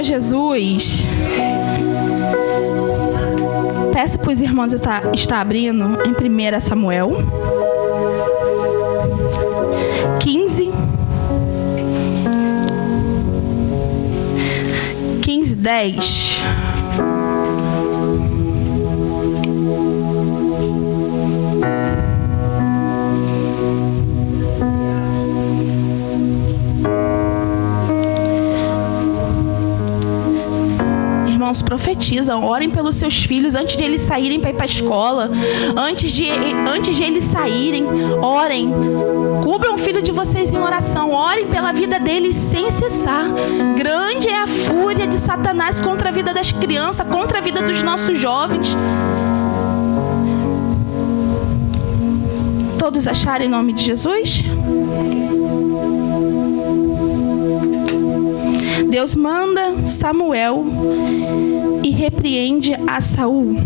Senhor Jesus. Peço para os irmãos estar abrindo em 1 Samuel 15, 10. Irmãos, profetizam, orem pelos seus filhos antes de eles saírem para ir para a escola, antes de eles saírem, orem, cubram o filho de vocês em oração, orem pela vida deles sem cessar. Grande é a fúria de Satanás contra a vida das crianças, contra a vida dos nossos jovens. Todos acharam em nome de Jesus? Deus manda Samuel e repreende a Saul.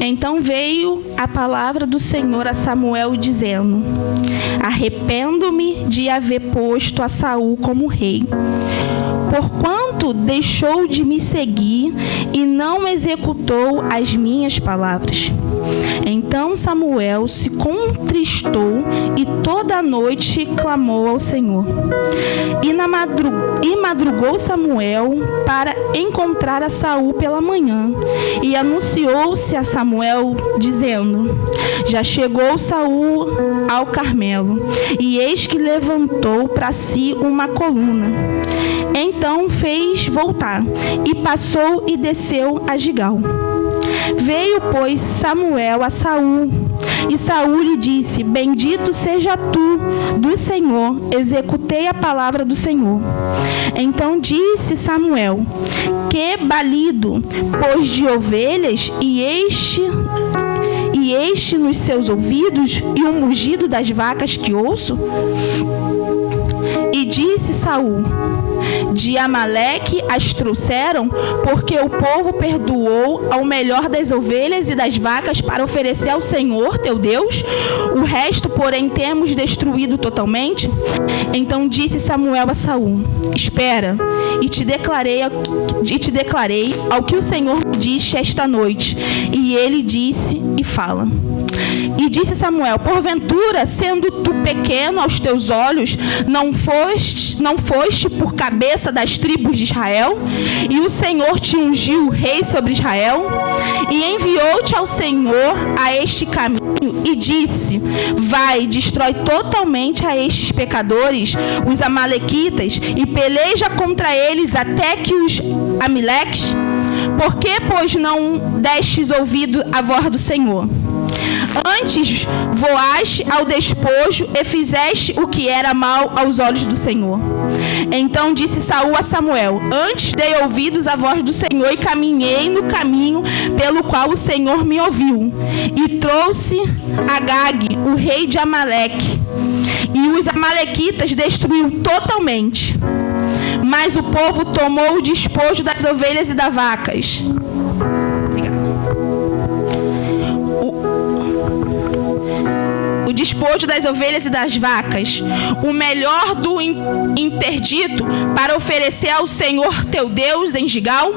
Então veio a palavra do Senhor a Samuel dizendo: arrependo-me de haver posto a Saul como rei, porquanto deixou de me seguir e não executou as minhas palavras. Então Samuel se contristou e toda a noite clamou ao Senhor. E madrugou Samuel para encontrar a Saul pela manhã. E anunciou-se a Samuel, dizendo: já chegou Saul ao Carmelo, e eis que levantou para si uma coluna. Então fez voltar, e passou e desceu a Gigal. Veio, pois, Samuel a Saul, e Saul lhe disse: bendito seja tu do Senhor, executei a palavra do Senhor. Então disse Samuel: que balido, pois de ovelhas, e este nos seus ouvidos, e o mugido das vacas que ouço? E disse Saul: de Amaleque as trouxeram, porque o povo perdoou ao melhor das ovelhas e das vacas para oferecer ao Senhor teu Deus. O resto, porém, temos destruído totalmente. Então disse Samuel a Saul: espera, e te declarei ao que o Senhor me disse esta noite. E ele disse e fala. E disse Samuel: porventura, sendo tu pequeno aos teus olhos, não foste por cabeça das tribos de Israel? E o Senhor te ungiu rei sobre Israel? E enviou-te ao Senhor a este caminho e disse: vai, destrói totalmente a estes pecadores, os amalequitas, e peleja contra eles até que os Amaleques? Por que, pois, não destes ouvido à voz do Senhor? Antes voaste ao despojo e fizeste o que era mal aos olhos do Senhor. Então disse Saul a Samuel: antes dei ouvidos à voz do Senhor e caminhei no caminho pelo qual o Senhor me ouviu. E trouxe Agag, o rei de Amaleque, e os amalequitas destruiu totalmente. Mas o povo tomou o despojo das ovelhas e das vacas. O despojo das ovelhas e das vacas, o melhor do interdito, para oferecer ao Senhor teu Deus em Gigal?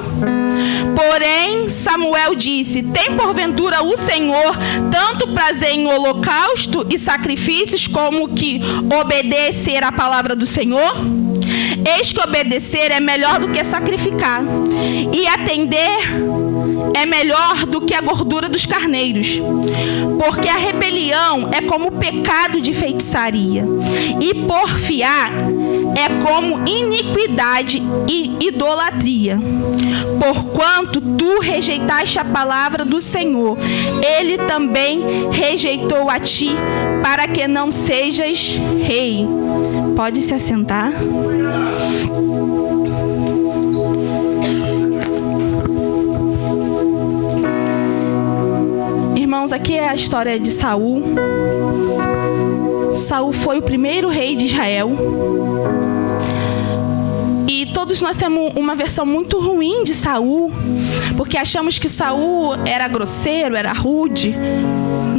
Porém, Samuel disse: tem porventura o Senhor tanto prazer em holocausto e sacrifícios como que obedecer à palavra do Senhor? Eis que obedecer é melhor do que sacrificar, e atender é melhor do que a gordura dos carneiros. Porque a rebelião é como o pecado de feitiçaria, e porfiar é como iniquidade e idolatria. Porquanto tu rejeitaste a palavra do Senhor, ele também rejeitou a ti, para que não sejas rei. Pode se assentar. Irmãos, aqui é a história de Saul. Saul foi o primeiro rei de Israel. E todos nós temos uma versão muito ruim de Saul, porque achamos que Saul era grosseiro, era rude.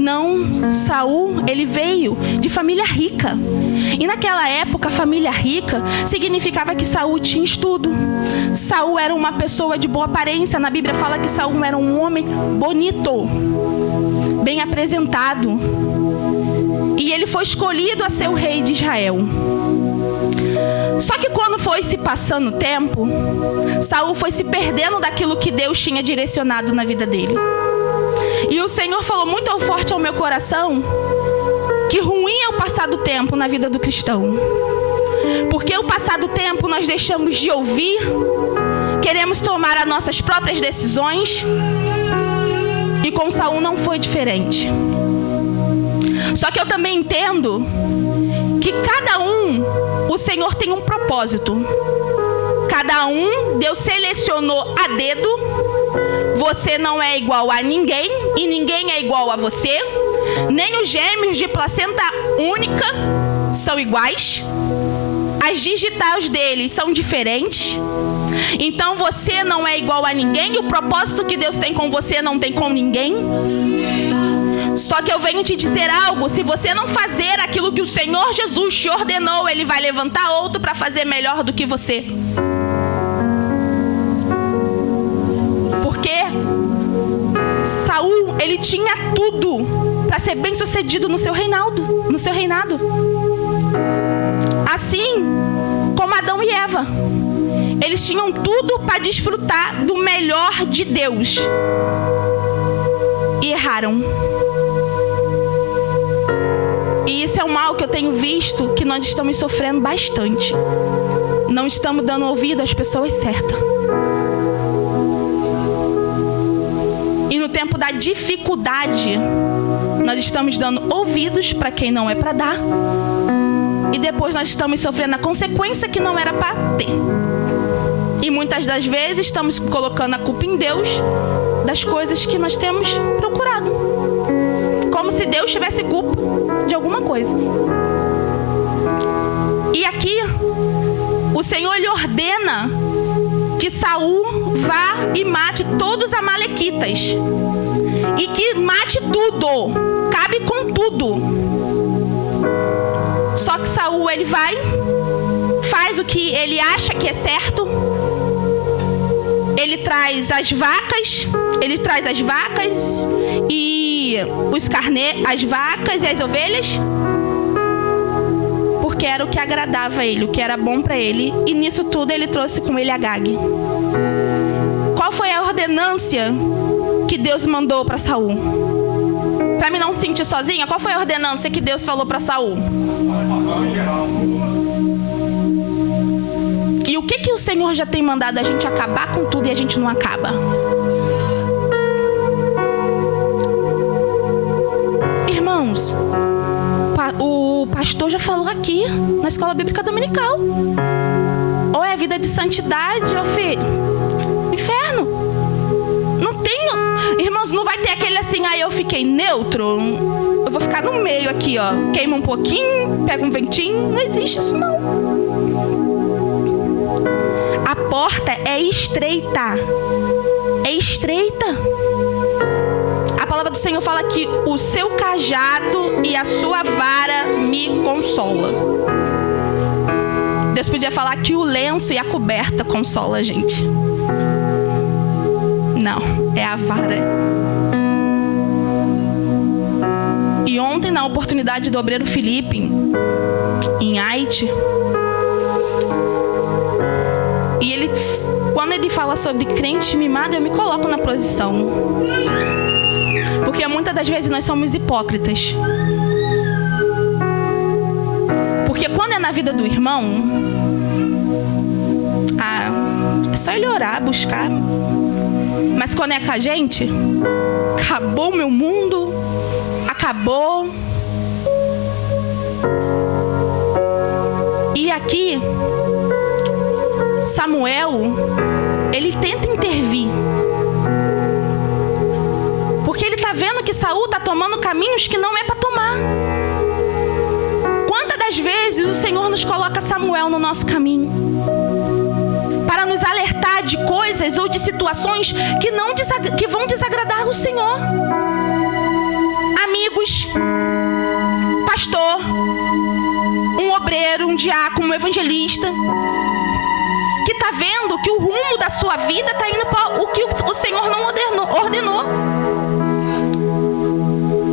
Não, Saul, ele veio de família rica. E naquela época, família rica significava que Saul tinha estudo. Saul era uma pessoa de boa aparência. Na Bíblia fala que Saul era um homem bonito, bem apresentado. E ele foi escolhido a ser o rei de Israel. Só que quando foi se passando o tempo, Saul foi se perdendo daquilo que Deus tinha direcionado na vida dele. E o Senhor falou muito forte ao meu coração que ruim é o passar do tempo na vida do cristão. Porque o passar do tempo nós deixamos de ouvir, queremos tomar as nossas próprias decisões. E com Saul não foi diferente. Só que eu também entendo que cada um, o Senhor tem um propósito. Cada um, Deus selecionou a dedo. Você não é igual a ninguém e ninguém é igual a você. Nem os gêmeos de placenta única são iguais. As digitais deles são diferentes. Então você não é igual a ninguém e o propósito que Deus tem com você não tem com ninguém. Só que eu venho te dizer algo: se você não fazer aquilo que o Senhor Jesus te ordenou, Ele vai levantar outro para fazer melhor do que você. Porque Saul, ele tinha tudo para ser bem sucedido no seu reinado. Assim como Adão e Eva, eles tinham tudo para desfrutar do melhor de Deus e erraram. E isso é um mal que eu tenho visto, que nós estamos sofrendo bastante. Não estamos dando ouvido às pessoas certas. E no tempo da dificuldade, nós estamos dando ouvidos para quem não é para dar. E depois nós estamos sofrendo a consequência que não era para ter. E muitas das vezes estamos colocando a culpa em Deus das coisas que nós temos procurado. Como se Deus tivesse culpa de alguma coisa. E aqui, o Senhor lhe ordena que Saul vá e mate todos os amalequitas. E que mate tudo. Cabe com tudo. Só que Saul, ele vai, faz o que ele acha que é certo. Ele traz as vacas e as vacas e as ovelhas, porque era o que agradava a ele, o que era bom para ele. E nisso tudo ele trouxe com ele Agag. Qual foi a ordenância que Deus mandou para Saul? Para mim não se sentir sozinha, qual foi a ordenância que Deus falou para Saul? E o que o Senhor já tem mandado a gente acabar com tudo e a gente não acaba? Irmãos, o pastor já falou aqui na escola bíblica dominical. Ou é vida de santidade, ou filho, inferno. Não tenho, irmãos, não vai ter aquele assim, aí eu fiquei neutro, eu vou ficar no meio aqui, ó, queima um pouquinho, pega um ventinho. Não existe isso não. A porta é estreita. É estreita. A palavra do Senhor fala que o seu cajado e a sua vara me consola. Deus podia falar que o lenço e a coberta consola a gente. Não, é a vara. E ontem, na oportunidade do obreiro Felipe, em Haiti, e ele, quando ele fala sobre crente mimado, eu me coloco na posição. Porque muitas das vezes nós somos hipócritas. Porque quando é na vida do irmão, é só ele orar, buscar. Mas quando é com a gente, acabou o meu mundo, acabou. E aqui, Samuel, ele tenta intervir. Porque ele está vendo que Saul está tomando caminhos que não é para tomar. Quantas das vezes o Senhor nos coloca Samuel no nosso caminho? Para nos alertar de coisas ou de situações que vão desagradar o Senhor. A amigos, pastor, um obreiro, um diácono, um evangelista, que está vendo que o rumo da sua vida está indo para o que o Senhor não ordenou.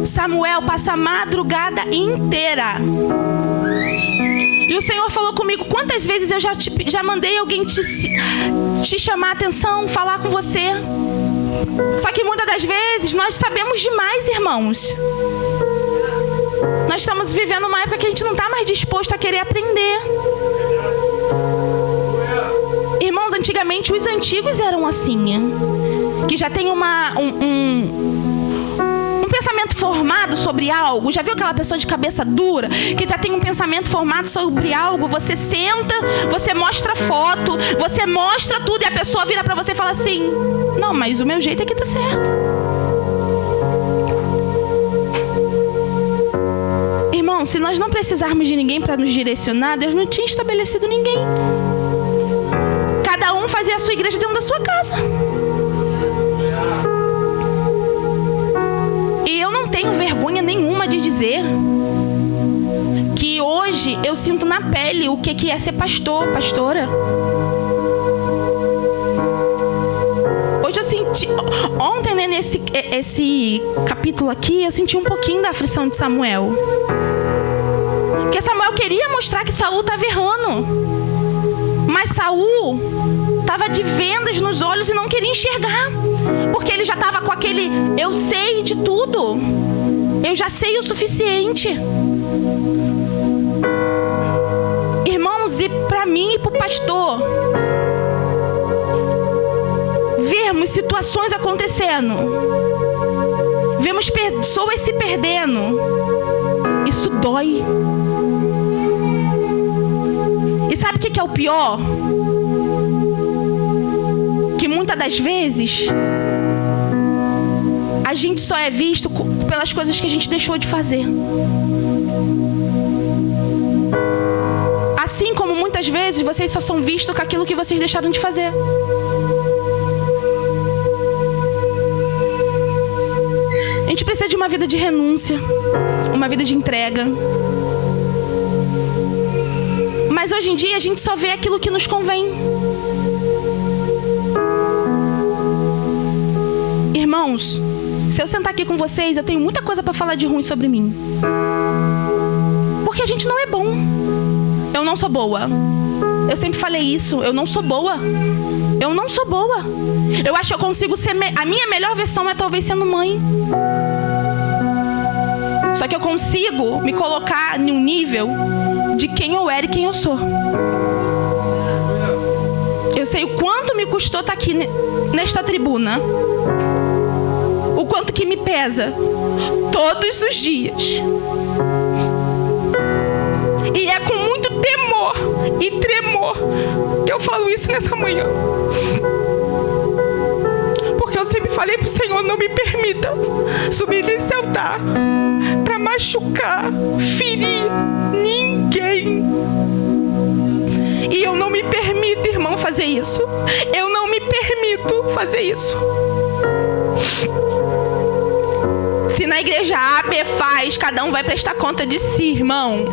Samuel passa a madrugada inteira. E o Senhor falou comigo, quantas vezes eu já mandei alguém te chamar a atenção, falar com você. Só que muitas das vezes nós sabemos demais, irmãos. Nós estamos vivendo uma época que a gente não está mais disposto a querer aprender. Irmãos, antigamente os antigos eram assim, que já tem um pensamento formado sobre algo. Já viu aquela pessoa de cabeça dura, que já tem um pensamento formado sobre algo? Você senta, você mostra foto, você mostra tudo, e a pessoa vira pra você e fala assim: não, mas o meu jeito é que tá certo. Irmão, se nós não precisarmos de ninguém para nos direcionar, Deus não tinha estabelecido ninguém. Cada um fazia a sua igreja dentro da sua casa. E eu não tenho vergonha nenhuma de dizer que hoje eu sinto na pele o que é ser pastor, pastora. Hoje eu senti, ontem, né, esse capítulo aqui, eu senti um pouquinho da aflição de Samuel. Porque Samuel queria mostrar que Saul estava errando. Mas Saul estava de vendas nos olhos e não queria enxergar. Porque ele já estava com aquele: eu sei de tudo. Eu já sei o suficiente. Irmãos, e para mim e para o pastor, vermos situações acontecendo, vemos pessoas se perdendo, isso dói. E sabe o que é o pior? Que muitas das vezes a gente só é visto pelas coisas que a gente deixou de fazer. Assim como muitas vezes vocês só são vistos com aquilo que vocês deixaram de fazer. A gente precisa de uma vida de renúncia, uma vida de entrega. Mas hoje em dia a gente só vê aquilo que nos convém. Irmãos, se eu sentar aqui com vocês, eu tenho muita coisa para falar de ruim sobre mim. Porque a gente não é bom. Eu não sou boa. Eu sempre falei isso, eu não sou boa. Eu não sou boa. Eu acho que eu consigo ser... A minha melhor versão é talvez sendo mãe. Só que eu consigo me colocar em um nível de quem eu era e quem eu sou. Eu sei o quanto me custou estar aqui nesta tribuna. O quanto que me pesa todos os dias. E é com muito temor e tremor que eu falo isso nessa manhã. Porque eu sempre falei pro Senhor: não me permita subir nesse altar para machucar, ferir ninguém. E eu não me permito, irmão, fazer isso. Eu não me permito fazer isso. Se na igreja A, B faz, cada um vai prestar conta de si, irmão.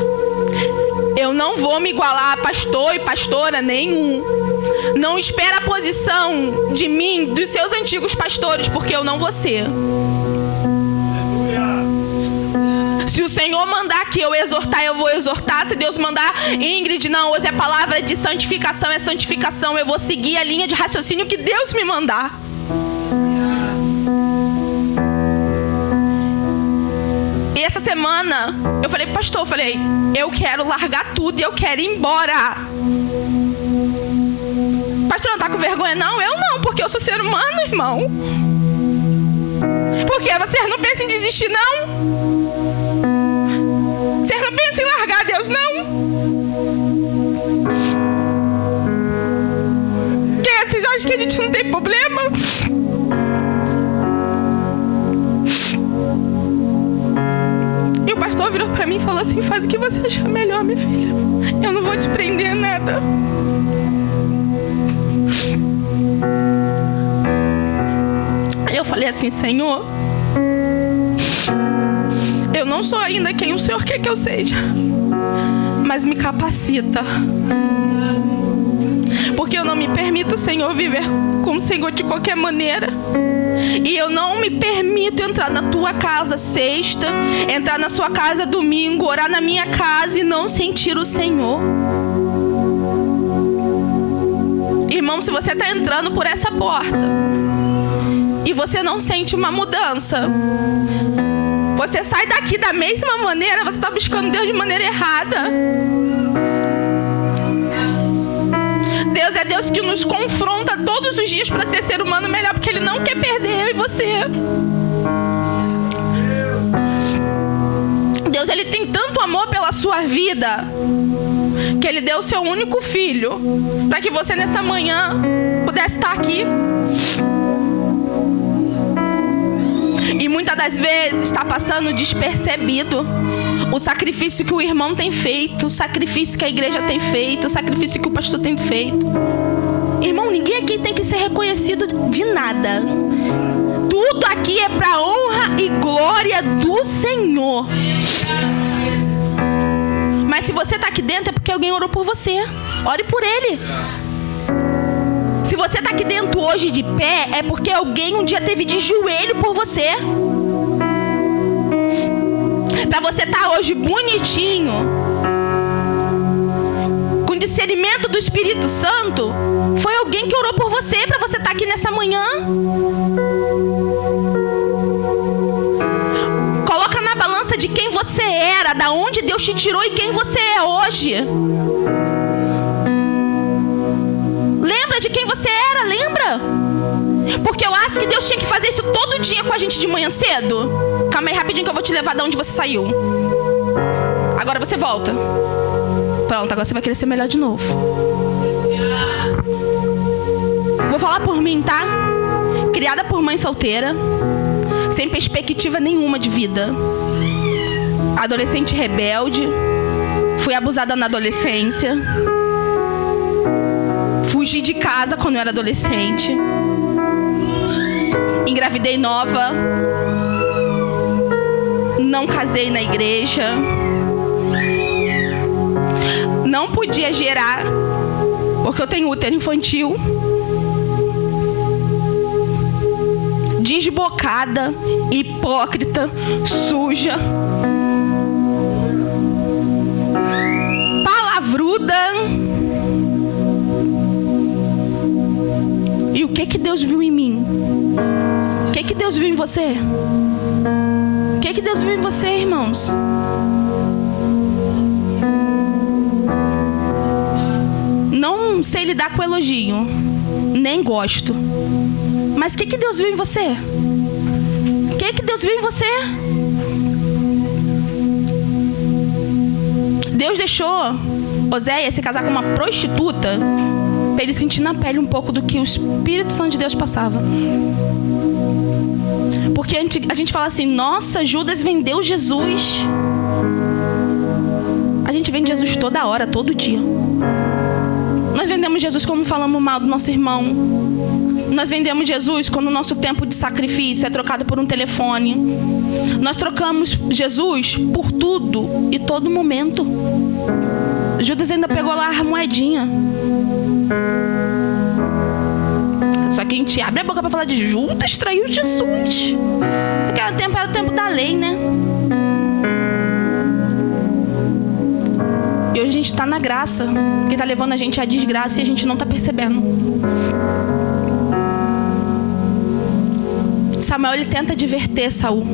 Eu não vou me igualar a pastor e pastora nenhum. Não espera a posição de mim, dos seus antigos pastores, porque eu não vou ser. Se o Senhor mandar que eu exortar, eu vou exortar. Se Deus mandar, Ingrid, não, hoje a palavra de santificação é santificação. Eu vou seguir a linha de raciocínio que Deus me mandar. E essa semana, eu falei pro pastor, eu quero largar tudo e eu quero ir embora. Pastor, não tá com vergonha? Não, eu não, porque eu sou ser humano, irmão. Porque vocês não pensam em desistir, não? Vocês não pensam em largar Deus, não? Porque vocês acham que a gente não tem problema? E o pastor virou pra mim e falou assim: faz o que você achar melhor, minha filha. Eu não vou te prender nada. Eu falei assim: Senhor, não sou ainda quem o Senhor quer que eu seja, mas me capacita. Porque eu não me permito, Senhor, viver com o Senhor de qualquer maneira. E eu não me permito entrar na tua casa sexta, entrar na sua casa domingo, orar na minha casa e não sentir o Senhor. Irmão, se você está entrando por essa porta e você não sente uma mudança, você sai daqui da mesma maneira, você está buscando Deus de maneira errada. Deus é Deus que nos confronta todos os dias para ser ser humano melhor, porque Ele não quer perder eu e você. Deus, Ele tem tanto amor pela sua vida que Ele deu o seu único filho para que você nessa manhã pudesse estar aqui. E muitas das vezes está passando despercebido o sacrifício que o irmão tem feito, o sacrifício que a igreja tem feito, o sacrifício que o pastor tem feito. Irmão, ninguém aqui tem que ser reconhecido de nada. Tudo aqui é para honra e glória do Senhor. Mas se você está aqui dentro é porque alguém orou por você. Ore por ele. Se você está aqui dentro hoje de pé, é porque alguém um dia teve de joelho por você. Para você estar hoje bonitinho, com discernimento do Espírito Santo, foi alguém que orou por você para você estar aqui nessa manhã. Coloca na balança de quem você era, da onde Deus te tirou e quem você é hoje. Lembra de quem você era, lembra? Porque eu acho que Deus tinha que fazer isso todo dia com a gente de manhã cedo. Calma aí rapidinho que eu vou te levar de onde você saiu. Agora você volta. Pronto, agora você vai querer ser melhor de novo. Vou falar por mim, tá? Criada por mãe solteira, sem perspectiva nenhuma de vida. Adolescente rebelde. Fui abusada na adolescência. Fugi de casa quando eu era adolescente. Engravidei nova. Não casei na igreja. Não podia gerar, porque eu tenho útero infantil. Desbocada, hipócrita, suja, palavruda. E o que Deus viu em mim? O que Deus viu em você? O que Deus viu em você, irmãos? Não sei lidar com elogio, nem gosto. Mas o que Deus viu em você? O que Deus viu em você? Deus deixou Oséias se casar com uma prostituta para ele sentir na pele um pouco do que o Espírito Santo de Deus passava. Porque a gente fala assim, nossa, Judas vendeu Jesus. A gente vende Jesus toda hora, todo dia. Nós vendemos Jesus quando falamos mal do nosso irmão. Nós vendemos Jesus quando o nosso tempo de sacrifício é trocado por um telefone. Nós trocamos Jesus por tudo e todo momento. Judas ainda pegou lá a moedinha. Só que a gente abre a boca para falar de Judas traiu Jesus. Porque era o tempo da lei, né? E hoje a gente está na graça, que está levando a gente à desgraça e a gente não está percebendo. Samuel, ele tenta adverter Saul.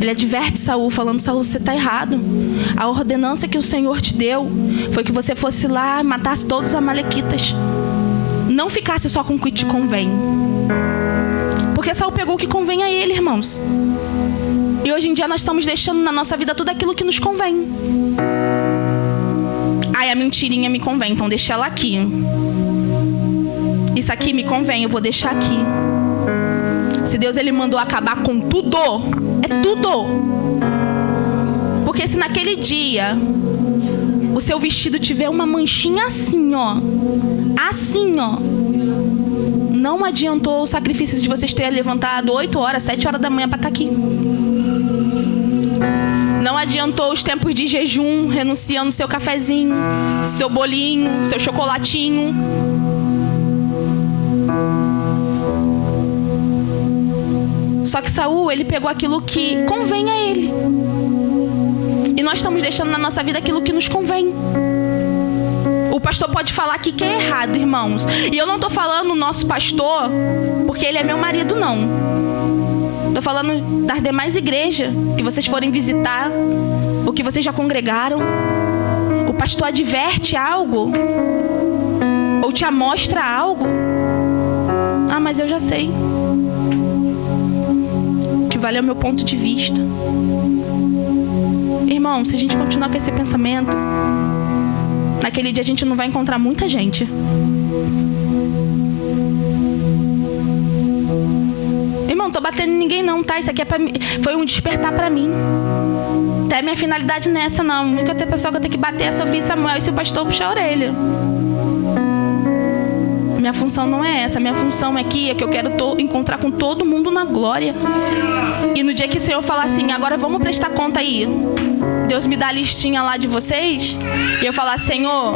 Ele adverte Saul, falando, Saul, você está errado. A ordenança que o Senhor te deu foi que você fosse lá e matasse todos os amalequitas. Não ficasse só com o que te convém. Porque Saul pegou o que convém a ele, irmãos. E hoje em dia nós estamos deixando na nossa vida tudo aquilo que nos convém. Ai, a mentirinha me convém, então deixa ela aqui. Isso aqui me convém, eu vou deixar aqui. Se Deus ele mandou acabar com tudo, é tudo. Porque se naquele dia o seu vestido tiver uma manchinha assim, ó, não adiantou o sacrifício de vocês terem levantado 8 horas, 7 horas da manhã para estar aqui. Não adiantou os tempos de jejum, renunciando seu cafezinho, seu bolinho, seu chocolatinho. Só que Saul, ele pegou aquilo que convém a ele. E nós estamos deixando na nossa vida aquilo que nos convém. O pastor pode falar aqui que é errado, irmãos. E eu não estou falando o nosso pastor porque ele é meu marido, não. Estou falando das demais igrejas que vocês forem visitar, ou que vocês já congregaram. O pastor adverte algo, ou te amostra algo. Ah, mas eu já sei. O que vale é o meu ponto de vista. Irmão, se a gente continuar com esse pensamento, naquele dia a gente não vai encontrar muita gente. Irmão, não tô batendo em ninguém não, tá? Isso aqui foi um despertar pra mim. Até minha finalidade nessa, não. Nunca tem pessoa que eu tenho que bater é Sofia e Samuel e se o pastor puxar a orelha. Minha função não é essa. Minha função aqui é que eu quero encontrar com todo mundo na glória. E no dia que o Senhor falar assim, agora vamos prestar conta aí. Deus me dá a listinha lá de vocês. E eu falar, Senhor,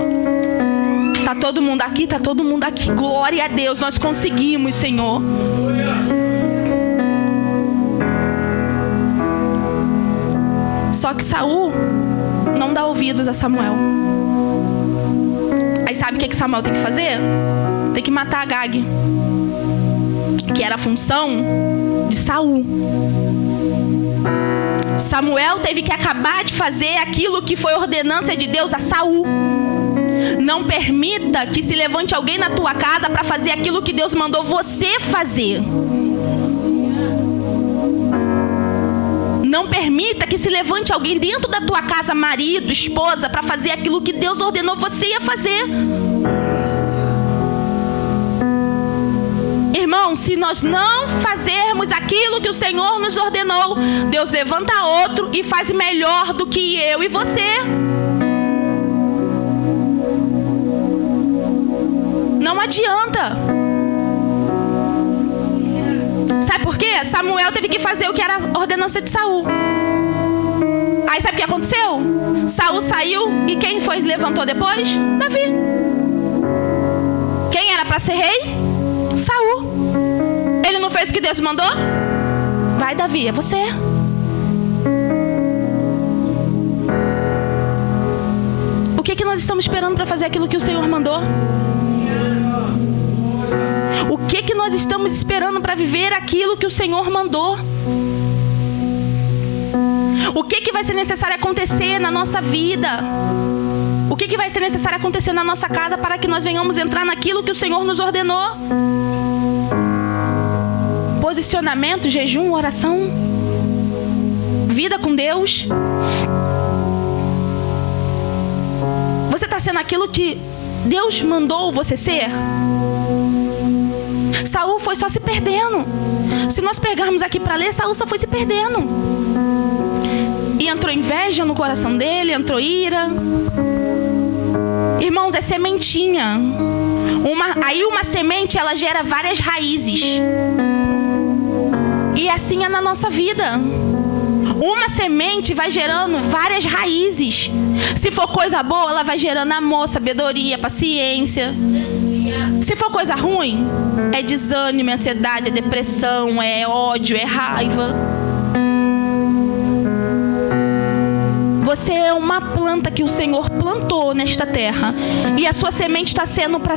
tá todo mundo aqui? Tá todo mundo aqui. Glória a Deus, nós conseguimos, Senhor. Só que Saul não dá ouvidos a Samuel. Aí sabe o que Samuel tem que fazer? Tem que matar Agag, que era a função de Saul. Samuel teve que acabar de fazer aquilo que foi ordenança de Deus a Saul. Não permita que se levante alguém na tua casa para fazer aquilo que Deus mandou você fazer. Não permita que se levante alguém dentro da tua casa, marido, esposa, para fazer aquilo que Deus ordenou você a fazer. Irmão, se nós não fazermos aquilo que o Senhor nos ordenou, Deus levanta outro e faz melhor do que eu e você. Não adianta. Sabe por quê? Samuel teve que fazer o que era a ordenança de Saul. Aí sabe o que aconteceu? Saul saiu e quem foi levantou depois? Davi. Quem era para ser rei? Saul. Ele não fez o que Deus mandou? Vai, Davi, é você. O que nós estamos esperando para fazer aquilo que o Senhor mandou? O que nós estamos esperando para viver aquilo que o Senhor mandou? O que vai ser necessário acontecer na nossa vida? O que vai ser necessário acontecer na nossa casa para que nós venhamos entrar naquilo que o Senhor nos ordenou? Posicionamento, jejum, oração, vida com Deus. Você está sendo aquilo que Deus mandou você ser? Saul foi só se perdendo. Se nós pegarmos aqui para ler, Saul só foi se perdendo. E entrou inveja no coração dele, entrou ira. Irmãos, é sementinha. Uma semente, ela gera várias raízes. E assim é na nossa vida. Uma semente vai gerando várias raízes. Se for coisa boa, ela vai gerando amor, sabedoria, paciência. Se for coisa ruim, é desânimo, é ansiedade, é depressão, é ódio, é raiva. Você é uma planta que o Senhor plantou nesta terra. E a sua semente está sendo para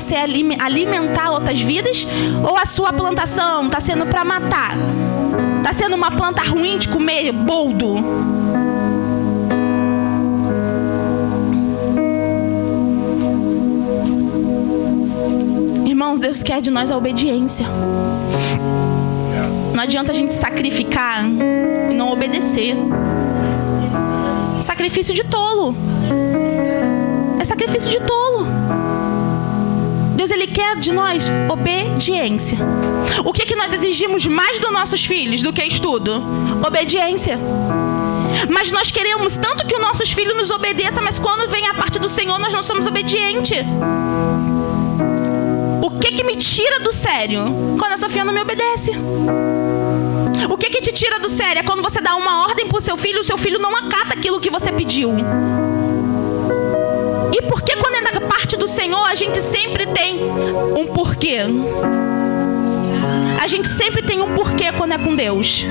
alimentar outras vidas? Ou a sua plantação está sendo para matar? Está sendo uma planta ruim de comer, boldo? Irmãos, Deus quer de nós a obediência. Não adianta a gente sacrificar e não obedecer. Sacrifício de tolo. É sacrifício de tolo. Deus, Ele quer de nós obediência. O que nós exigimos mais dos nossos filhos do que estudo? Obediência. Mas nós queremos tanto que os nossos filhos nos obedeçam, mas quando vem a parte do Senhor, nós não somos obedientes. O que me tira do sério? Quando a Sofia não me obedece. O que te tira do sério? É quando você dá uma ordem pro seu filho, o seu filho não acata aquilo que você pediu. E por que quando é da parte do Senhor, a gente sempre tem um porquê? A gente sempre tem um porquê quando é com Deus.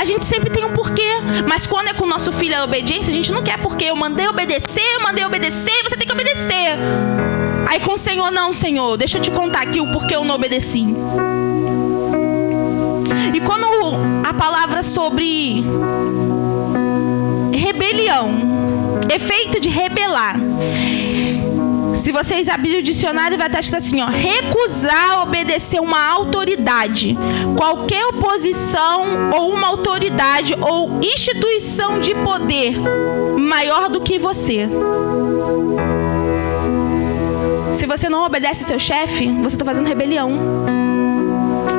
A gente sempre tem um porquê. Mas quando é com o nosso filho a obediência, a gente não quer porque eu mandei obedecer, você tem que obedecer. Aí com o Senhor, não, Senhor, deixa eu te contar aqui o porquê eu não obedeci. E quando a palavra sobre rebelião, efeito de rebelar, se vocês abrirem o dicionário, vai estar escrito assim, ó: recusar obedecer uma autoridade, qualquer oposição ou uma autoridade ou instituição de poder maior do que você. Se você não obedece seu chefe, você está fazendo rebelião,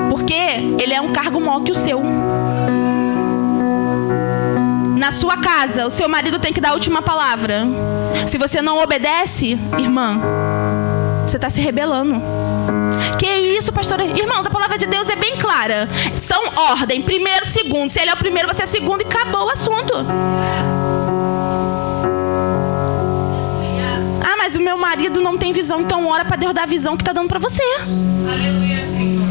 porque ele é um cargo maior que o seu. Na sua casa, o seu marido tem que dar a última palavra. Se você não obedece, irmã, você está se rebelando. Que isso, pastora? Irmãos, a palavra de Deus é bem clara. São ordem, primeiro, segundo. Se ele é o primeiro, você é o segundo e acabou o assunto. Ah, mas o meu marido não tem visão, então ora para Deus dar a visão que está dando para você.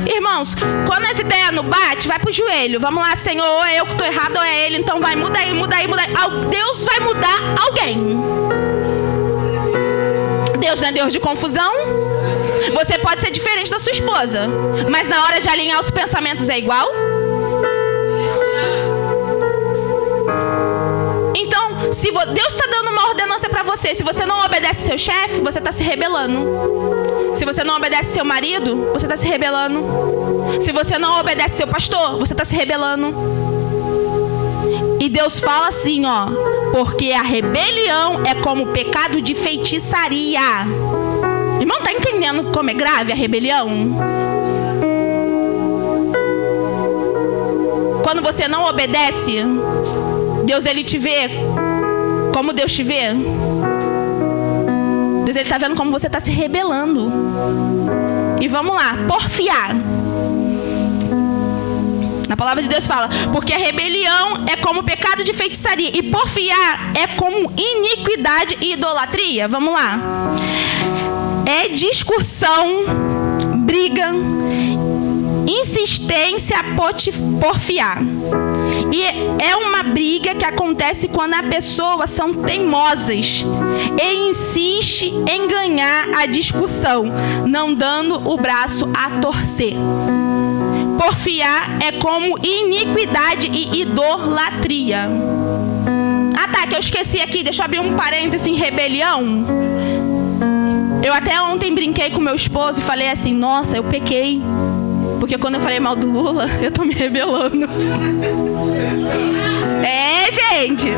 Irmãos, quando as ideias não batem, vai pro joelho. Vamos lá, Senhor, ou é eu que estou errado ou é ele. Então vai, muda aí. Deus vai mudar alguém. Deus não é Deus de confusão. Você pode ser diferente da sua esposa, mas na hora de alinhar os pensamentos é igual. Então, se Deus está dando uma ordenança para você, se você não obedece seu chefe, você está se rebelando. Se você não obedece seu marido, você está se rebelando. Se você não obedece seu pastor, você está se rebelando. E Deus fala assim, ó: porque a rebelião é como pecado de feitiçaria. Irmão, tá entendendo como é grave a rebelião? Quando você não obedece, Deus, ele te vê como Deus te vê. Deus, ele tá vendo como você tá se rebelando. E vamos lá, porfiar. A palavra de Deus fala: porque a rebelião é como pecado de feitiçaria, e porfiar é como iniquidade e idolatria. Vamos lá. É discussão, briga, insistência a porfiar. E é uma briga que acontece quando as pessoas são teimosas e insiste em ganhar a discussão, não dando o braço a torcer. Porfiar é como iniquidade e idolatria. Ah, tá, que eu esqueci aqui, deixa eu abrir um parêntese em rebelião. Eu até ontem brinquei com meu esposo e falei assim: nossa, eu pequei, porque quando eu falei mal do Lula, eu tô me rebelando. É, gente.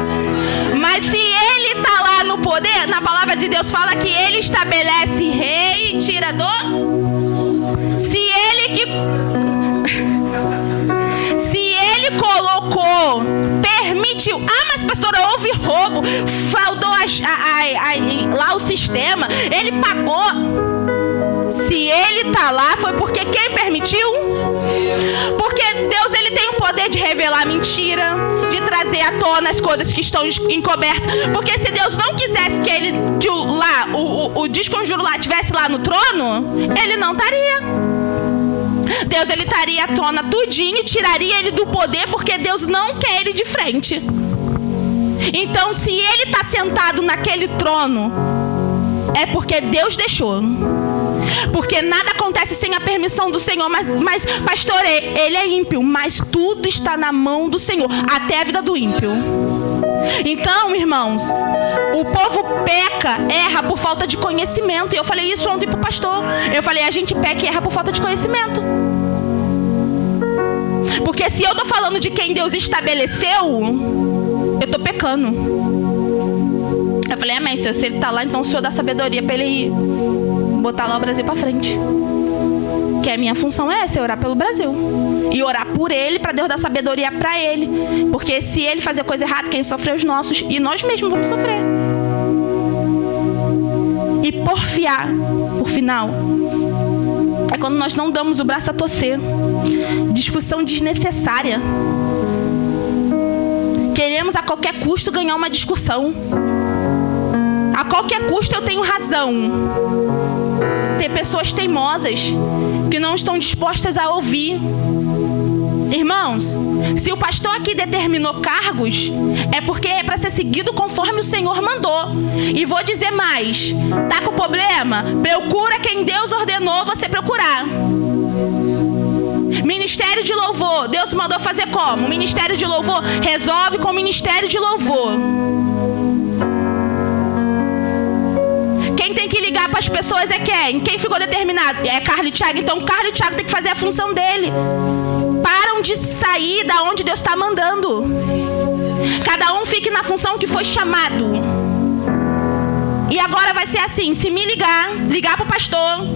Mas se ele tá lá no poder, na palavra de Deus fala que ele estabelece rei e tira do... Se ele colocou, permitiu... Ah, mas pastora, houve roubo, fraudou lá o sistema, ele pagou. Se ele tá lá, foi porque quem permitiu? Porque Deus, ele tem o poder de revelar mentira, de trazer à tona as coisas que estão encobertas. Porque se Deus não quisesse que o desconjuro lá estivesse lá no trono, ele não estaria. Deus, ele estaria à tona tudinho e tiraria ele do poder, porque Deus não quer ele de frente. Então, se ele está sentado naquele trono, é porque Deus deixou. Porque nada acontece sem a permissão do Senhor. Mas pastor, ele é ímpio, mas tudo está na mão do Senhor, até a vida do ímpio. Então, irmãos, o povo peca, erra por falta de conhecimento. E eu falei isso ontem pro pastor. Eu falei: a gente peca e erra por falta de conhecimento. Porque se eu tô falando de quem Deus estabeleceu, eu tô pecando. Eu falei: mas se ele tá lá, então o Senhor dá sabedoria para ele botar lá o Brasil para frente. Que a minha função é essa, é orar pelo Brasil. E orar por ele, para Deus dar sabedoria para ele. Porque se ele fazer coisa errada, quem sofre é os nossos. E nós mesmos vamos sofrer. E porfiar, por final, É quando nós não damos o braço a torcer. Discussão desnecessária. Queremos a qualquer custo ganhar uma discussão. A qualquer custo eu tenho razão. Ter pessoas teimosas que não estão dispostas a ouvir. Irmãos, se o pastor aqui determinou cargos, é porque é para ser seguido conforme o Senhor mandou. E vou dizer mais: tá com problema? Procura quem Deus ordenou você procurar. Ministério de louvor, Deus mandou fazer como? Ministério de louvor, resolve com o ministério de louvor. Quem tem que ligar para as pessoas é quem? Quem ficou determinado? É Carlos e Thiago. Então Carlos e Thiago tem que fazer a função dele. Param de sair da onde Deus está mandando. Cada um fique na função que foi chamado. E agora vai ser assim: se me ligar para o pastor,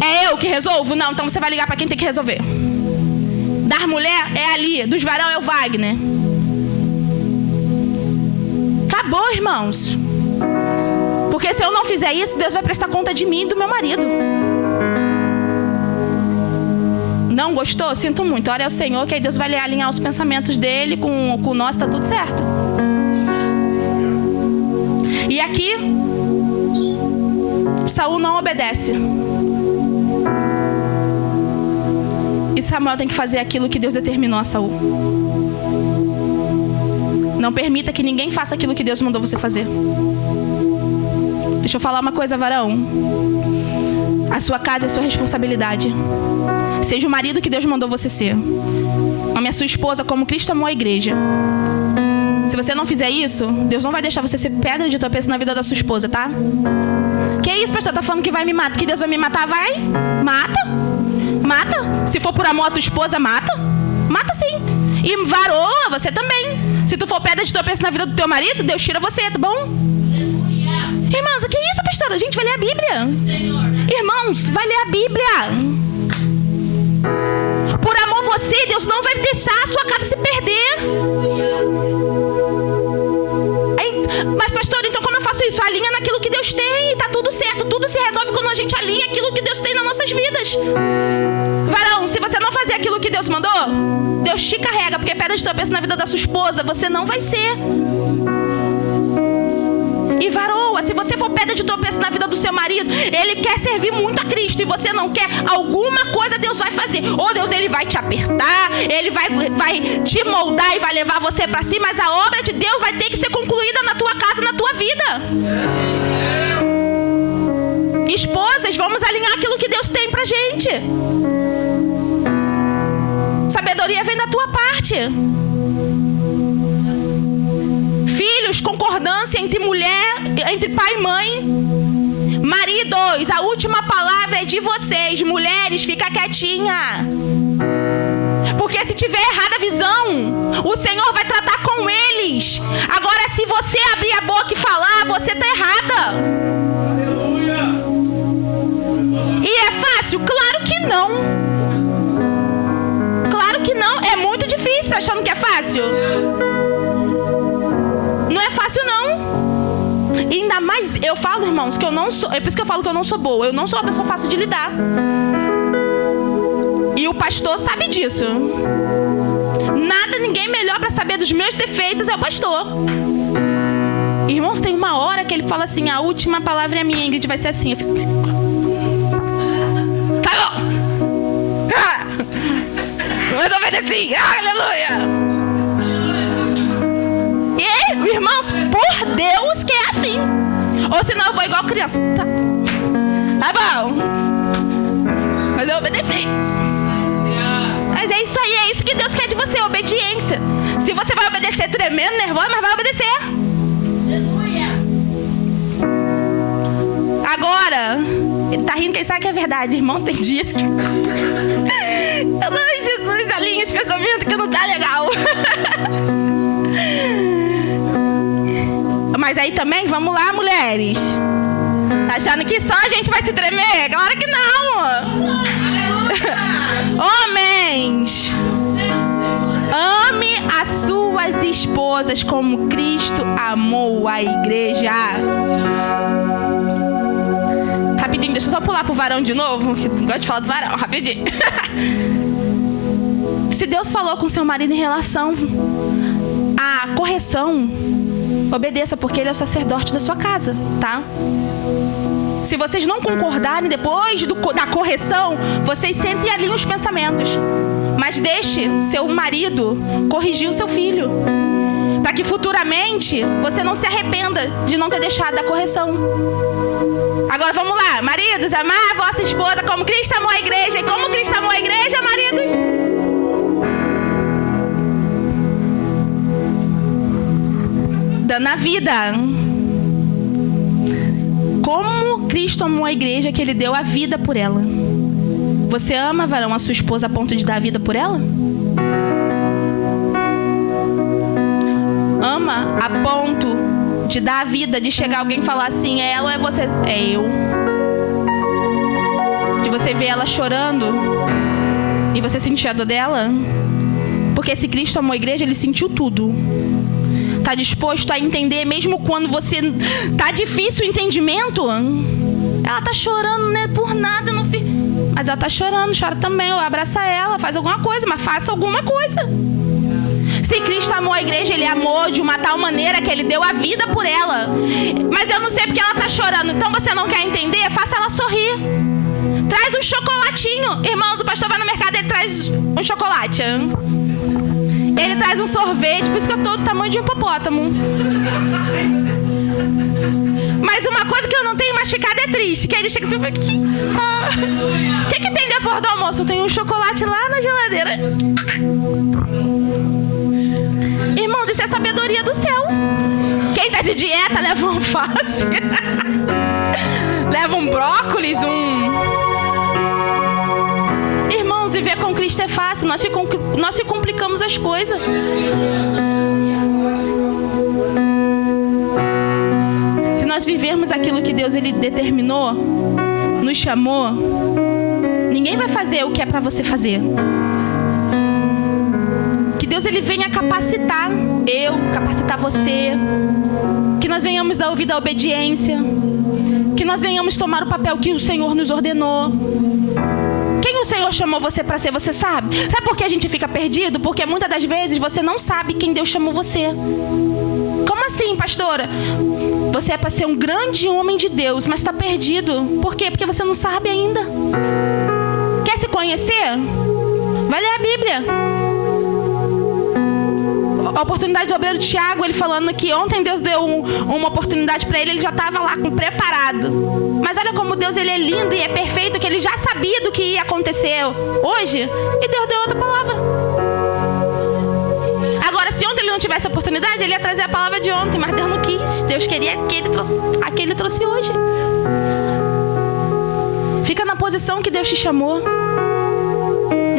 é eu que resolvo? Não, então você vai ligar para quem tem que resolver. Das mulher é ali, dos varão é o Wagner. Acabou, irmãos. Porque se eu não fizer isso, Deus vai prestar conta de mim e do meu marido. Não gostou? Sinto muito. Ora é o Senhor, que aí Deus vai alinhar os pensamentos dele com o nosso, tá tudo certo. E aqui, Saul não obedece. E Samuel tem que fazer aquilo que Deus determinou a Saul. Não permita que ninguém faça aquilo que Deus mandou você fazer. Deixa eu falar uma coisa, varão. A sua casa é sua responsabilidade. Seja o marido que Deus mandou você ser. Ame a sua esposa como Cristo amou a igreja. Se você não fizer isso, Deus não vai deixar você ser pedra de tropeço na vida da sua esposa, tá? Que isso, pastor? Tá falando que vai me matar, que Deus vai me matar? Vai? Mata. Mata. Se for por amor à tua esposa, mata. Mata sim. E varoa, você também. Se tu for pedra de tropeço na vida do teu marido, Deus tira você, tá bom? Irmãos, que isso, pastora? A gente vai ler a Bíblia. Irmãos, vai ler a Bíblia. Por amor a você, Deus não vai deixar a sua casa se perder. Mas pastor, então como eu faço isso? Alinha naquilo que Deus tem e tá tudo certo. Tudo se resolve quando a gente alinha aquilo que Deus tem nas nossas vidas. Varão, se você não fazer aquilo que Deus mandou, Deus te carrega, porque pedra de tropeço na vida da sua esposa você não vai ser. E varoa, se você for pedra de tropeço na vida do seu marido, ele quer servir muito a Cristo e você não quer, alguma coisa Deus vai fazer. Ou Deus, ele vai te apertar, ele vai te moldar e vai levar você para si, mas a obra de Deus vai ter que ser concluída na tua casa, na tua vida. Esposas, vamos alinhar aquilo que Deus tem pra gente. Sabedoria vem da tua parte. Filhos, concordância entre mulher, entre pai e mãe. Maridos, a última palavra é de vocês. Mulheres, fica quietinha. Porque se tiver errada a visão, o Senhor vai tratar com eles. Agora, se você abrir a boca e falar, você tá errada. E é fácil? Claro que não. Claro que não. É muito difícil. Tá achando que é fácil? Não é fácil, não. E ainda mais, eu falo, irmãos, que eu não sou... É por isso que eu falo que eu não sou boa. Eu não sou uma pessoa fácil de lidar. E o pastor sabe disso. Nada, ninguém melhor para saber dos meus defeitos é o pastor. Irmãos, tem uma hora que ele fala assim: a última palavra é minha, Ingrid, vai ser assim. Eu fico... Tá bom. Mas obedeci. Aleluia. E, irmãos, por Deus que é assim. Ou senão eu vou igual criança. Tá bom. Mas eu obedeci. Mas é isso aí, é isso que Deus quer de você, obediência. Se você vai obedecer tremendo, nervoso, mas vai obedecer. Agora, tá rindo quem sabe que é verdade, irmão, tem dias que... Ai, Jesus, alinha esse pensamento que não tá legal. Mas aí também, vamos lá, mulheres. Tá achando que só a gente vai se tremer? Claro que não. Homens, ame as suas esposas como Cristo amou a igreja. Rapidinho, deixa deixa eu só pular pro varão de novo, que tu gosta de falar do varão, rapidinho. Se Deus falou com seu marido em relação à correção, obedeça, porque ele é o sacerdote da sua casa, tá? Se vocês não concordarem depois da correção, vocês sempre alinham os pensamentos. Mas deixe seu marido corrigir o seu filho, para que futuramente você não se arrependa de não ter deixado a correção. Agora vamos lá, maridos, amar a vossa esposa como Cristo amou a igreja. E como Cristo amou a igreja, maridos? Dando a vida. Como Cristo amou a igreja, que ele deu a vida por ela. Você ama, varão, a sua esposa a ponto de dar a vida por ela? Ama a ponto de dar a vida, de chegar alguém e falar assim, é ela ou é você? É eu. De você ver ela chorando e você sentir a dor dela? Porque se Cristo amou a igreja, ele sentiu tudo. Tá disposto a entender mesmo quando você tá difícil o entendimento? Ela tá chorando, né, por nada, não fiz. Mas ela tá chorando, chora também. Abraça ela, faz alguma coisa, mas faça alguma coisa. Se Cristo amou a igreja, ele amou de uma tal maneira que ele deu a vida por ela. Mas eu não sei porque ela tá chorando. Então você não quer entender? Faça ela sorrir. Traz um chocolatinho. Irmãos, o pastor vai no mercado, ele traz um chocolate. Ele traz um sorvete, por isso que eu tô do tamanho de um hipopótamo. Mas uma coisa que eu não tenho mastificado é triste. Que ele chega assim e fala, o que tem depois do almoço? Eu tenho um chocolate lá na geladeira. Irmãos, isso é sabedoria do céu. Quem tá de dieta leva um alface. Leva um brócolis, Irmãos, viver com Cristo é fácil. Nós se complicamos as coisas. Se nós vivermos aquilo que Deus ele determinou, nos chamou, ninguém vai fazer o que é para você fazer. Que Deus ele venha capacitar capacitar você. Que nós venhamos dar ouvido à obediência. Que nós venhamos tomar o papel que o Senhor nos ordenou. Quem o Senhor chamou você para ser, você sabe? Sabe por que a gente fica perdido? Porque muitas das vezes você não sabe quem Deus chamou você. Como assim, pastora? Você é para ser um grande homem de Deus, mas está perdido. Por quê? Porque você não sabe ainda. Quer se conhecer? Vai ler a Bíblia. A oportunidade do obreiro Tiago, ele falando que ontem Deus deu uma oportunidade para ele já estava lá preparado. Mas olha como Deus ele é lindo e é perfeito, que ele já sabia do que ia acontecer hoje e Deus deu outra palavra. Agora, se ontem ele não tivesse a oportunidade, ele ia trazer a palavra de ontem, mas Deus não quis. Deus queria que ele trouxe hoje. Fica na posição que Deus te chamou.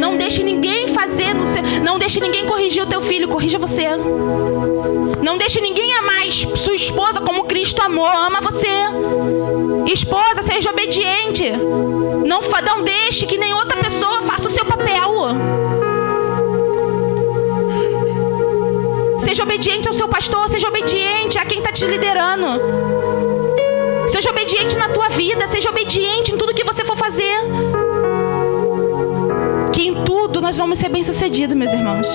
Não deixe ninguém fazer não deixe ninguém corrigir o teu filho, corrija você. Não deixe ninguém amar sua esposa como Cristo amou, ama você. Esposa, seja obediente. Não deixe que nem outra pessoa faça o seu papel. Seja obediente ao seu pastor, seja obediente a quem está te liderando. Seja obediente na tua vida, seja obediente em tudo que você for fazer. Que em tudo nós vamos ser bem-sucedidos, meus irmãos.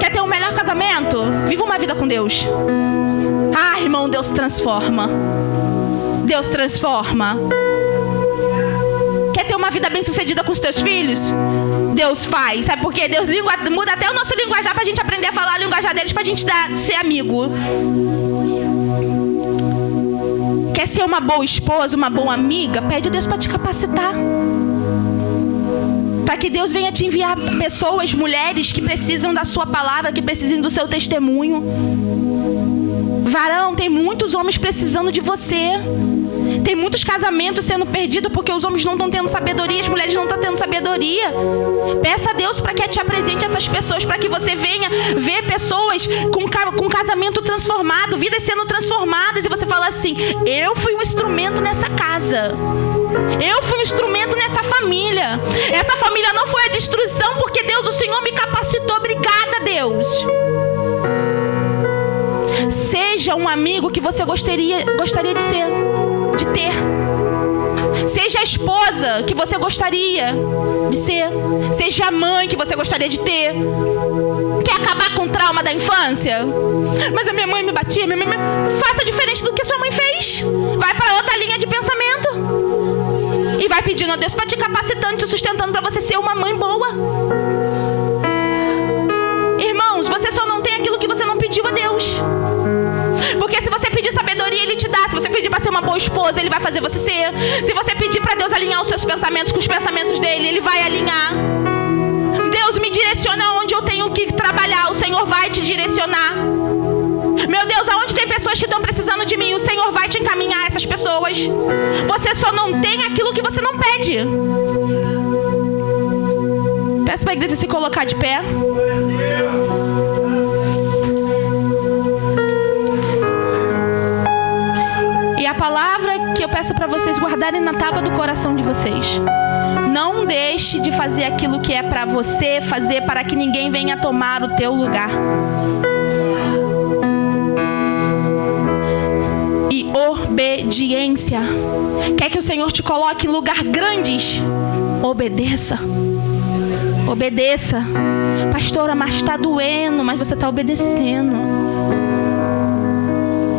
Quer ter um melhor casamento? Viva uma vida com Deus. Ah, irmão, Deus transforma. Deus transforma. Quer ter uma vida bem-sucedida com os teus filhos? Deus faz. Sabe por quê? Deus muda até o nosso linguajar pra gente aprender a falar a linguajar deles, pra gente ser amigo. Quer ser uma boa esposa, uma boa amiga? Pede a Deus pra te capacitar. Para que Deus venha te enviar pessoas, mulheres que precisam da sua palavra, que precisam do seu testemunho. Varão, tem muitos homens precisando de você. Tem muitos casamentos sendo perdidos porque os homens não estão tendo sabedoria, as mulheres não estão tendo sabedoria. Peça a Deus para que te apresente essas pessoas, para que você venha ver pessoas com casamento transformado, vidas sendo transformadas, e você fala assim: eu fui um instrumento nessa casa. Eu fui um instrumento nessa família. Essa família não foi a destruição porque Deus, o Senhor, me capacitou. Obrigada, Deus. Seja um amigo que você gostaria de ser, de ter. Seja a esposa que você gostaria de ser. Seja a mãe que você gostaria de ter. Quer acabar com o trauma da infância? Mas a minha mãe me batia, Faça diferente do que sua mãe fez. Vai para outra linha de pensamento. E vai pedindo a Deus para te capacitando, te sustentando para você ser uma mãe boa. Irmãos, você só não tem aquilo que você não pediu a Deus. Porque se você pedir sabedoria, Ele te dá. Se você pedir para ser uma boa esposa, Ele vai fazer você ser. Se você pedir para Deus alinhar os seus pensamentos com os pensamentos dEle, Ele vai alinhar. Deus me direciona onde eu tenho que trabalhar. O Senhor vai te direcionar. Meu Deus, aonde tem pessoas que estão precisando de mim, o Senhor vai te encaminhar essas pessoas. Você só não tem aquilo que você não pede. Peço para a igreja se colocar de pé. E a palavra que eu peço para vocês guardarem na tábua do coração de vocês: não deixe de fazer aquilo que é para você fazer, para que ninguém venha tomar o teu lugar. E obediência. Quer que o Senhor te coloque em lugar grandes? Obedeça. Obedeça. Pastora, mas está doendo, mas você está obedecendo.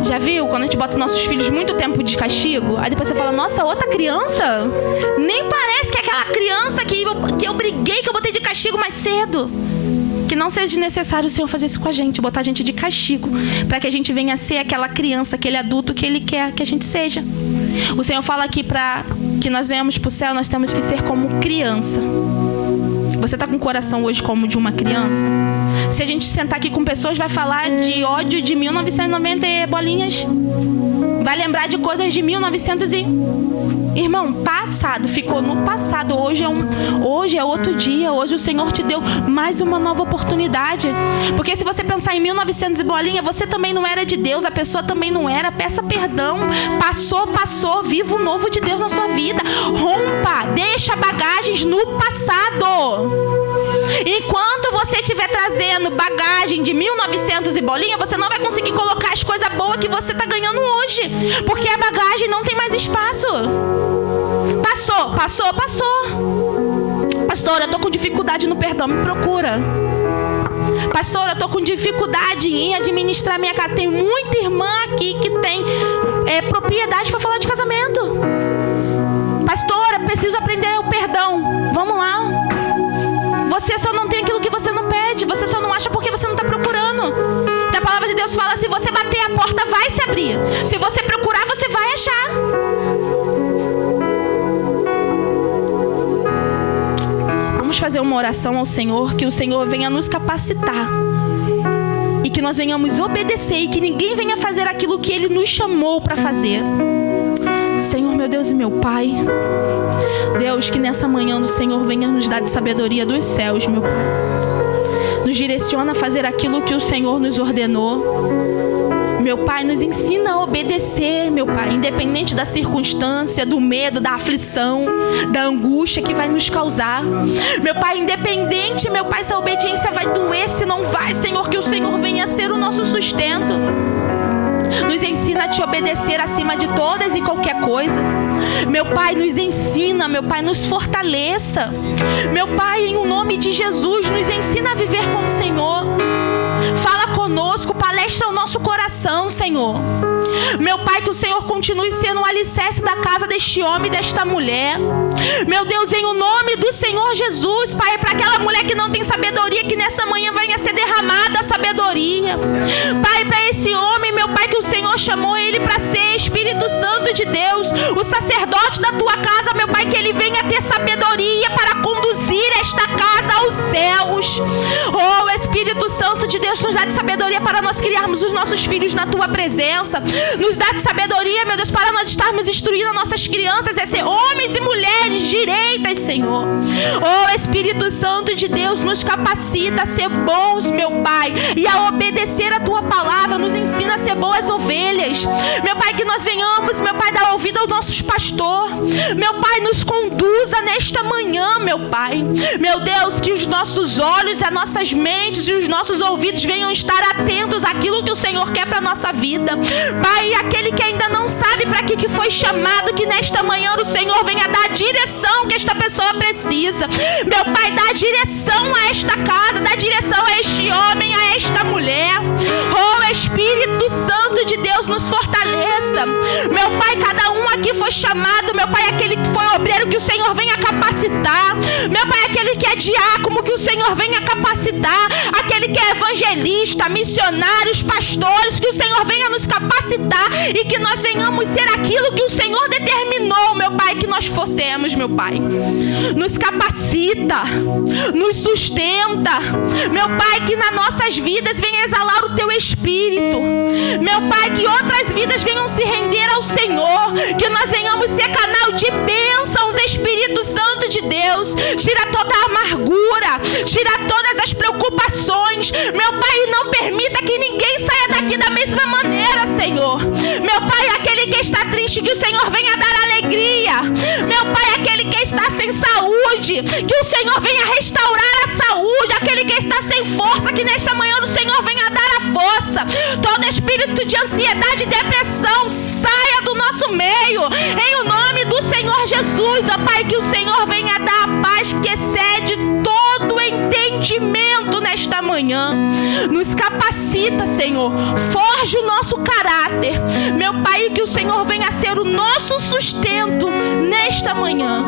Já viu? Quando a gente bota nossos filhos muito tempo de castigo, aí depois você fala, nossa, outra criança? Nem parece que é aquela criança que eu briguei, que eu botei de castigo mais cedo. Que não seja necessário o Senhor fazer isso com a gente, botar a gente de castigo, para que a gente venha a ser aquela criança, aquele adulto que Ele quer que a gente seja. O Senhor fala aqui, para que nós venhamos para o céu, nós temos que ser como criança. Você está com o coração hoje como de uma criança? Se a gente sentar aqui com pessoas, vai falar de ódio de 1990 e bolinhas. Vai lembrar de coisas de 1900 e... Irmão, passado, ficou no passado. Hoje é outro dia. Hoje o Senhor te deu mais uma nova oportunidade. Porque se você pensar em 1900 e bolinha, você também não era de Deus, a pessoa também não era. Peça perdão. Passou. Viva o novo de Deus na sua vida. Rompa, deixa bagagens no passado. Enquanto você estiver trazendo bagagem de 1900 e bolinha, você não vai conseguir colocar as coisas boas que você está ganhando hoje. Porque a bagagem não tem mais espaço. Passou. Pastora, eu tô com dificuldade no perdão, me procura. Pastora, eu tô com dificuldade em administrar minha casa. Tem muita irmã aqui que tem propriedade para falar de casamento. Pastora, preciso aprender o perdão. Vamos lá. Você só não tem aquilo que você não pede. Você só não acha porque você não está procurando. Então, a palavra de Deus fala, se você bater, a porta vai se abrir. Se você procurar, você vai achar. Vamos fazer uma oração ao Senhor, que o Senhor venha nos capacitar. E que nós venhamos obedecer. E que ninguém venha fazer aquilo que Ele nos chamou para fazer. Senhor, meu Deus e meu Pai, Deus, que nessa manhã o Senhor venha nos dar de sabedoria dos céus, meu Pai. Nos direciona a fazer aquilo que o Senhor nos ordenou. Meu Pai, nos ensina a obedecer, meu Pai, independente da circunstância, do medo, da aflição, da angústia que vai nos causar. Meu Pai, independente, meu Pai, se a obediência vai doer, se não vai, Senhor, que o Senhor venha ser o nosso sustento. Nos ensina a te obedecer acima de todas e qualquer coisa. Meu Pai, nos ensina, meu Pai, nos fortaleça. Meu Pai, em o nome de Jesus, nos ensina a viver com o Senhor. Fala conosco, palestra o nosso coração, Senhor. Meu Pai, que o Senhor continue sendo o alicerce da casa deste homem e desta mulher. Meu Deus, em o nome do Senhor Jesus, Pai, para aquela mulher que não tem sabedoria, que nessa manhã venha ser derramada a sabedoria. Pai, para esse homem, meu Pai, que o Senhor chamou ele para ser Espírito Santo de Deus, o sacerdote da tua casa, meu Pai, que ele venha ter sabedoria para conduzir esta casa aos céus. Oh, Espírito Santo de Deus, nos dá de sabedoria para nós criarmos os nossos filhos na tua presença. Nos dá de sabedoria, meu Deus, para nós estarmos instruindo as nossas crianças a ser homens e mulheres direitas, Senhor. Oh, Espírito Santo de Deus, nos capacita a ser bons, meu Pai, e a obedecer a tua palavra. Nos ensina a ser boas ovelhas. Meu Pai, que nós venhamos, meu Pai, dar ouvido aos nossos pastores. Meu Pai, nos conduza nesta manhã, meu Pai. Meu Deus, que os nossos olhos, as nossas mentes e os nossos ouvidos venham estar atentos àquilo que o Senhor quer para a nossa vida. Pai, aquele que ainda não sabe para que foi foi chamado, que nesta manhã o Senhor venha dar a direção que esta pessoa precisa. Meu Pai, dá direção a esta casa, dá direção a este homem, a esta mulher. Oh, Espírito Santo de Deus, nos fortaleça. Meu Pai, cada um aqui foi chamado. Meu Pai, aquele que foi obreiro, que o Senhor venha capacitar. Meu Pai, aquele que é diácono, que o Senhor venha capacitar. Aquele que é evangelista, missionários, pastores, que o Senhor venha nos capacitar e que nós venhamos ser aquilo que o Senhor determinou, meu Pai, que nós fossemos, meu Pai. Nos capacita, nos sustenta. Meu Pai, que nas nossas vidas venha exalar o Teu Espírito. Meu Pai, que outras vidas venham se render ao Senhor, que nós venhamos ser canal de bênçãos, Espírito Santo de Deus. Tira toda a amargura, tira todas as preocupações, meu Pai, e não permita que ninguém saia daqui da mesma maneira, Senhor. Meu Pai, aquele que está triste, que o Senhor venha dar alegria. Meu Pai, aquele que está sem saúde, que o Senhor venha restaurar a saúde. Aquele que está sem força, que nesta manhã o Senhor venha dar a força. Todo espírito de ansiedade e depressão saia do nosso meio, em o nome do Senhor Jesus. Ó Pai, que o Senhor venha dar a paz que excede todo entendimento nesta manhã. Nos capacita, Senhor, forge o nosso caráter, meu Pai, que o Senhor venha ser o nosso sustento nesta manhã.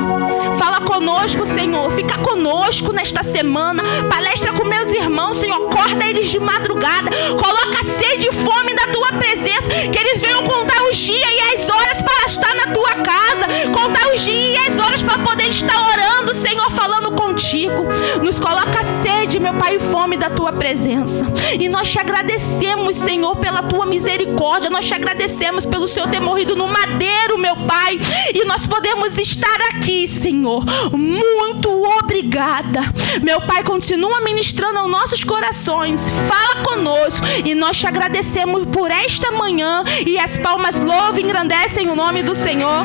Fala conosco, Senhor, fica conosco nesta semana, palestra com meus irmãos, Senhor, acorda eles de madrugada, coloca sede e fome da Tua presença, que eles venham contar os dias e as horas para estar na Tua casa, contar os dias e as horas para poder estar orando, Senhor, falando contigo. Nos coloca sede, meu Pai, e fome da Tua presença. E nós te agradecemos, Senhor, pela Tua misericórdia. Nós te agradecemos pelo Senhor ter morrido no madeiro, meu Pai. E nós podemos estar aqui, Senhor. Muito obrigada. Meu Pai, continua ministrando aos nossos corações. Fala conosco. E nós te agradecemos por esta manhã. E as palmas louvam e engrandecem o nome do Senhor.